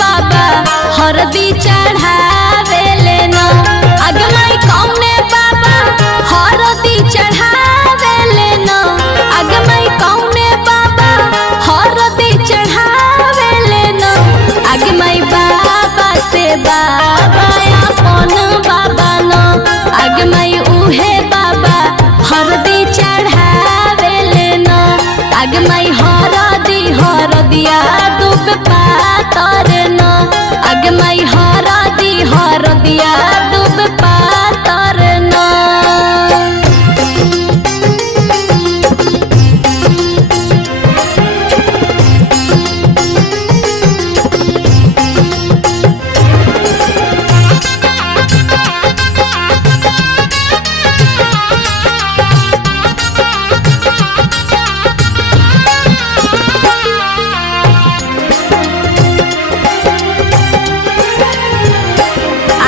बाबा हरदी चढ़ावेले न। अगमाई कौने बाबा हरदी चढ़ावेले न। अगमाई कौने बाबा हरदी चढ़ावेले न। अगमाई बाबा से बाबा अपन बाबा न। अगमाई उहे बाबा हरदी चढ़ावेले न। अगमाई हरदिया दुब पातर न। अगमाई हरदिया दुब पातर न।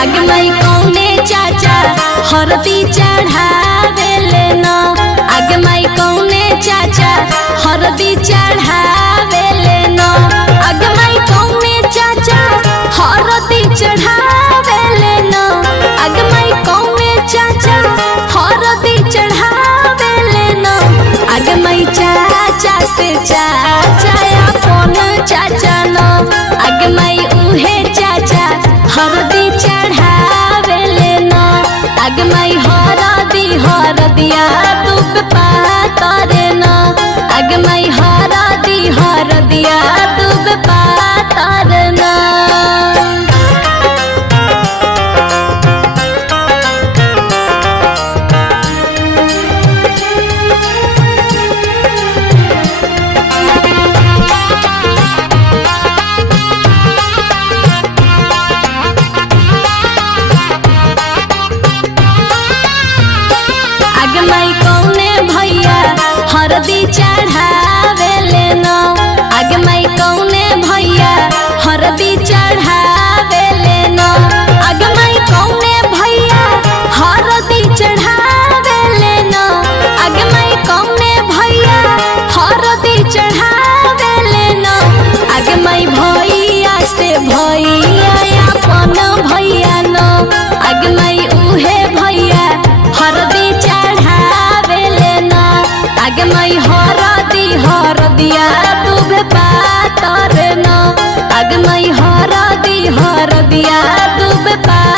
अगमाई कौने चाचा हरदी चढ़ावेले न। अगमाई कौने चाचा हरदी चढ़ावेले न। अगमाई कौने चाचा हरदी चढ़ावेले न। अगमाई कौने चाचा हरदी चढ़ावेले न। अगमाई चाचा से चाचा अपन चाचा न। अगमाई उहे चाचा हरदी चढ़ावेले न। अगमाई हरदिया दुब पातर न। अगमाई हरदिया दुब पातर न। अगमाई कौने भैया हरदी चढ़ावेले न। अगमाई कौने भैया हरदी चढ़ावेले न। अगमाई कौने भैया हरदी चढ़ावेले न। अगमाई कौने भैया हरदी चढ़ावेले न। अगमाई भैया से भैया अपन भैया न। अगमाई उहे भैया हरदी चढ़ावेले न। अगमाई हरदिया दुब पातर न। अगमाई हरदिया दुब पातर।